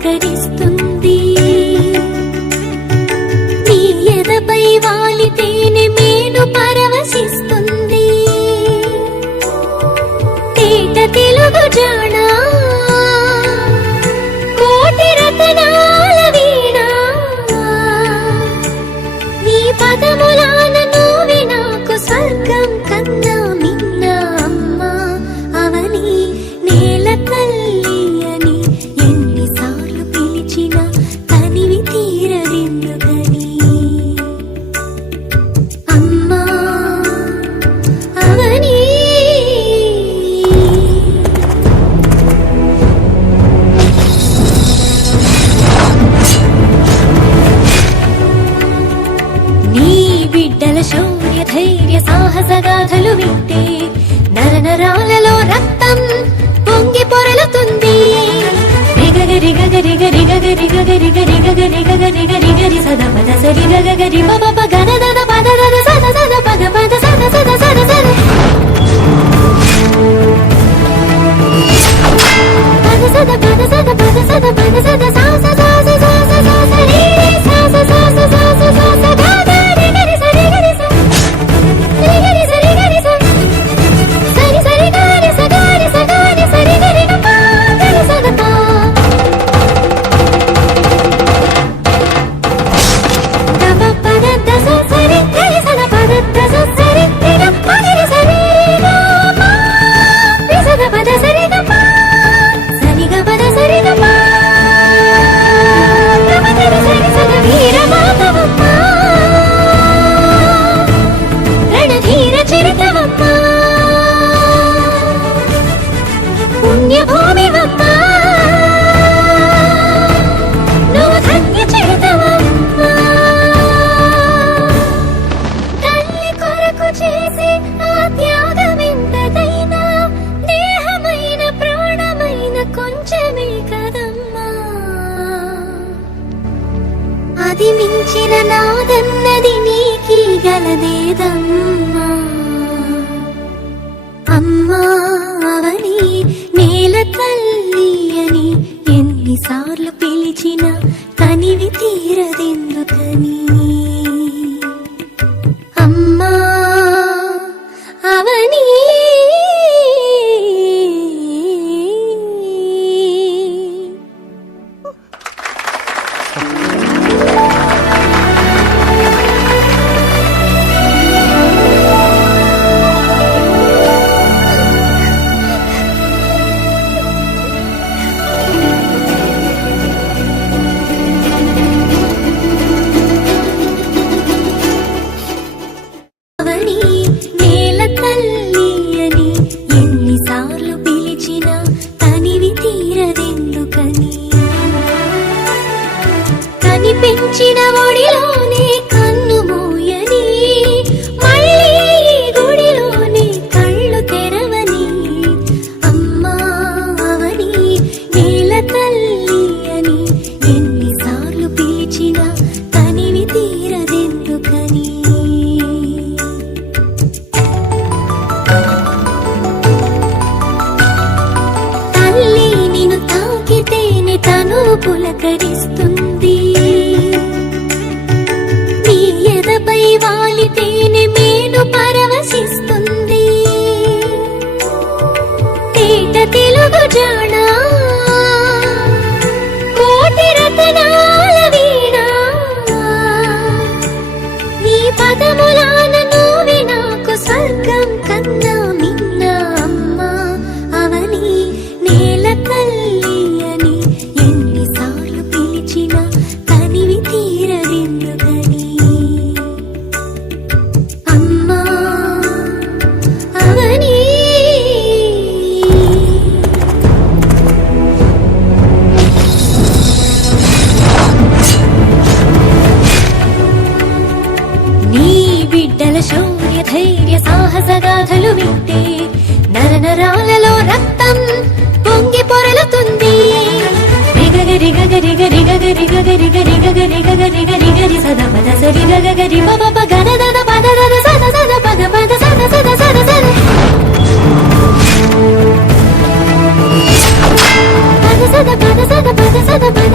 పులకరిస్తుంది. నీ ఎదపై వాలితేనే మేను పరవశిస్తుంది. తేట తెలుగు జానా కోటి రతనాల వీణ, నీ పదములాన నువ్వే నాకు స్వర్గం కన్నా మిన్న. అమ్మా అవని నేల తల్లి అని ఎన్నిసార్లు పిలిచినా తనివి తీరదెందుకని. అమ్మా అవని నీ బిడ్డల శౌర్య ధైర్య సాహస గాథలు వింటే నరనరాలలో రక్తం పొంగి పొరలుతుంది. రిగగరి గగరి గరి గగరి గగరి గరి గగరి గగరి గరి గరి సద పద సరి గగరి పద గద దద పద దద సద సద పద పద సద సద సద సద పద సద పద సద పద సద పద సద సా సా సా సా సా సా సా రి సా సా సా సా సా సా సా సా గ గరి గరి సరి గరి సా రి గరి సరి గరి సా సరి సరి గరి స గరి స గరి సరి గరి గ పా గరి స గ పా గ ప పద ద స సరి గరి స ద పద ద స సరి రి గ ప గరి సరి గ పా రి స ద పద సరి గ పా సరి గ పద సరి గ పా గ ప గరి సరి స గ వీర మాతవమ్మ రణధీర చరితవమ్మ పుణ్యభూమివమ్మ నువ్వు ధన్య చరితవమ్మ. తల్లి కొరకు చేసే ఆ త్యాగమెంతదైనా దేహమైన ప్రాణమైన కొంచెమే కదమ్మా. అది మించిన నాదన్నది నీకీ గలదేదమ్మా. అమ్మా అవని నేల తల్లి అని ఎన్నిసార్లు పిలిచినా తనివి తీరదెందుకని. అమ్మా అవని అవని నేల తల్లి అని ఎన్నిసార్లు పిలిచినా తనివి తీరదెందుకని. కనిపించిన ఒడిలోనే కన్ను మూయని, మళ్ళీ ఈ గుడిలోనే కళ్ళు తెరవని. అమ్మా అవని నేల తల్లి అని ఎన్నిసార్లు పిలిచినా తనివి తీరదెందుకని. తల్లి నిన్ను తాకితేనే తను పులకరిస్తుంది. నీ ఎదపై వాలితేనే మేను పరవశిస్తుంది. తేట తెలుగు జానా కోటి రతనాల వీణ, నీ పదములాన నువ్వే నాకు స్వర్గం కన్నా మిన్న. అమ్మా అవని నేల తల్లి అని ఎన్నిసార్లు పిలిచినా తనివి తీరదెందుకని. అమ్మా అవని నీ బిడ్డల శౌర్య ధైర్య సాహస గాథలు వింటే నరనరాలలో రక్తం పొంగి పొరలుతుంది. రిగగరి గగరి గరి గగరి గగరి గరి గగరి గగరి గరి గరి సద పద సరి గగరి పద గద దద పద దద సద సద పద పద సద సద సద సద పద సద పద సద పద సద పద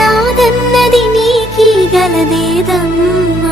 నాదన్నది నీకీ గలదేదమ్మా.